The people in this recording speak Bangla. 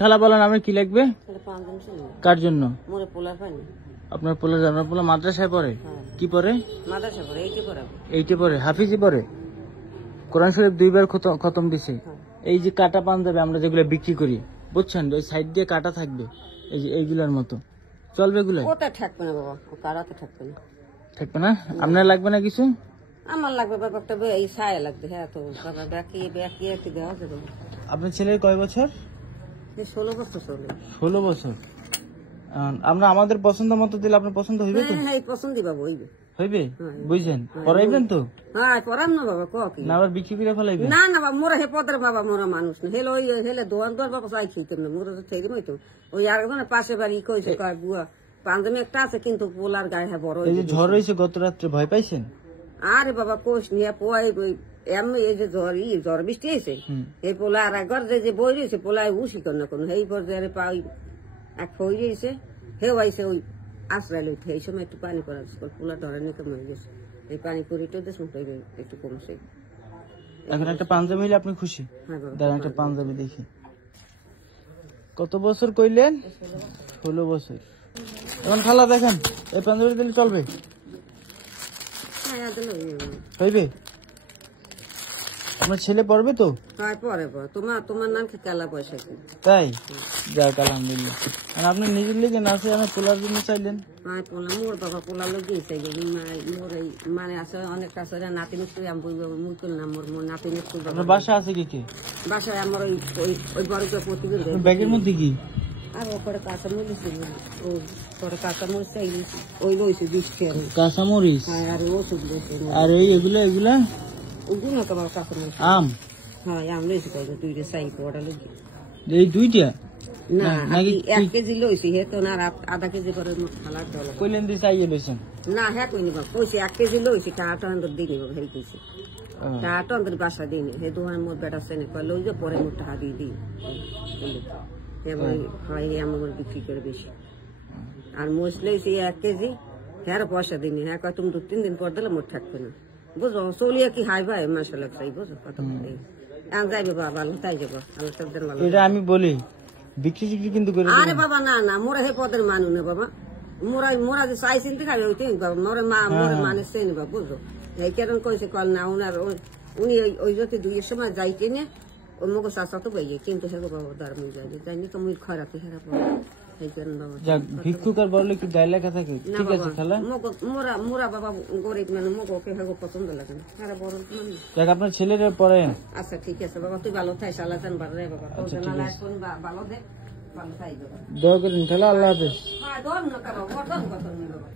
খালা বলেন আমার কি লাগবে? কার জন্য? আপনার পোলার জন্য। পোলা মাদ্রাসায় পড়ে? কি পড়ে? মাদ্রাসা পড়ে, এইটে পড়ে। হাফিজি পড়ে? কোরআন শরীফ 2 বার খতম দিছে। এই যে কাটা পাঞ্জাবি আমরা যেগুলো বিক্রি করি, বুঝছেন, ওই সাইড দিয়ে কাটা থাকবে, এই যে এইগুলার মতো চলবে এগুলো? ওটা থাকবে না বাবা, ও কারাতে থাকবে না। থাকবে না? আপনার লাগবে না কিছু? আমার লাগবে বাবা, একটা এই ছায়া লাগবে। হ্যাঁ তো বাবা, ব্যাকি একটু দেওয়া যাবে। আপনার ছেলের কয় বছর? 16 বছর চলে। 16 বছর। আমরা আমাদের পছন্দ মতো দিলে আপনার পছন্দ হইবে তো? হ্যাঁ, পছন্দই বাবা, হইবে। হইবে? বুঝছেন, পড়াইবেন তো? হ্যাঁ, পড়াম না বাবা, কি না আবার বিক্রি করে ফেলাইবেন? না না বাবা, মোরা হে পদের বাবা, মোরা মানুষ না। হেলে ওই হেলে দোয়ান বাবা চাই খেতাম না, মোরা তো ছেড়ে মতো। ওই আরেকজনের পাশে বাড়ি কইছে, কয় বুয়া পাঞ্জাবি একটা আছে, কিন্তু পোলার গায়ে হ্যাঁ বড়। এই যে ঝড় হয়েছে গত রাত্রে, ভয় পাইছেন? আরে বাবা কোষ নিয়ে পোয়াই এমনি, এই যে জ্বর বৃষ্টি হয়েছে, এই পোলা আর একবার যে বই রয়েছে, পোলায় উসি কর না কোনো, এই পর্যায়ে পাই এক হয়ে রয়েছে, হেউ আইসে ওই আশ্রয় লইতে। এই সময় একটু পানি করা পোলা ধরে নিয়ে কমে গেছে, এই পানি করিটা দেশ একটু কমছে। এখন একটা পাঞ্জাবি হলে আপনি খুশি? দাঁড়ান একটা পাঞ্জাবি দেখি। কত বছর কইলেন? 16 বছর। এখন খালা দেখেন, এই পাঞ্জাবি দিলে চলবে? হইবে? আপনার ছেলে পড়বে তো? হ্যাঁ পরে তোমার নাম কি কালা পয়সা কি? তাই? যাক আলহামদুলিল্লাহ। আর আপনি নিজের লিগে না আছে আমার পোলার জন্য চাইলেন? হ্যাঁ পোলা, মোর বাবা পোলা লোক চাই, মোর এই মানে আছে অনেক আছে, নাতি মিষ্টি আমি বলবো মুই করলাম, মোর নাতি মিষ্টি। আপনার বাসা আছে কি কি? বাসায় আমার ওই বড় প্রতিদিন ব্যাগের মধ্যে কি? আর ওপরে কাঁচামরিচ, ওপরে কাঁচামরিচ ওই লইছে 20 টাকা কাঁচামরিচ। আর ওষুধ লইছে। আর এগুলা ওগুলো তো আমার কাঁচামরিচ। আম? হ্যাঁ আম লইছে, কয়েক 2টা চাই ওটা লইছে। এই 2টা না, 1 কেজি লইছি, হে তো না আধা কেজি করে খালার দল কইলেন দি চাইয়ে লইছেন? না হ্যাঁ কইনি বাবা, কইছি 1 কেজি লইছি, টাটা অন্তর দিনি বাবা, হেই কইছি টাটা অন্তর বাসা দিনি। হে দোকান মোর বেটা সেনে কয় লই যে পরে মোর টাকা দিয়ে দিই। হয় আমার বিক্রি করে বেশি। আর মোষ লইছি 1 কেজি, হ্যাঁ পয়সা দিনি। হ্যাঁ কয় তুমি 2-3 দিন পর দিলে মোট থাকবে না, বুঝো চলিয়া কি হাই ভাই মাসা লাগছে, বুঝো কথা যাইবে বাবা, ভালো তাই যাবো। এটা আমি বলি বিক্রি কিন্তু করে। আরে বাবা না না, মোরা হে পদের মানু না বাবা, মোরা যে চাই চিনতে খাবে ওই তিন বাবা, মোরে মানে চেনি বাবা, বুঝো। এই কেরণ কইছে কল না উনার, উনি ওই যদি 2-এর সময় যাই কিনে ওই মগো চাষা তো বইয়ে, কিন্তু হেগো বাবা দার মুই যাইনি তো মুই খারাপ হেরা বাবা। এই কারণ বাবা ভিক্ষুক আর বললে কি গায়ে লেখা থাকে? ঠিক আছে খালা, মোরা বাবা গরিব মানে মগো কে হেগো পছন্দ লাগে না, হেরা বড় মানুষ। দেখ আপনার ছেলেরা পড়েন। আচ্ছা ঠিক আছে বাবা, তুই ভালো থাইস, আল্লাহ জান বাড়ে বাবা, ভালো দে, ভালো থাই বাবা। দোয়া করেন তাহলে, আল্লাহ হাফেজ। হ্যাঁ দোয়া না বাবা, কথা না বাবা।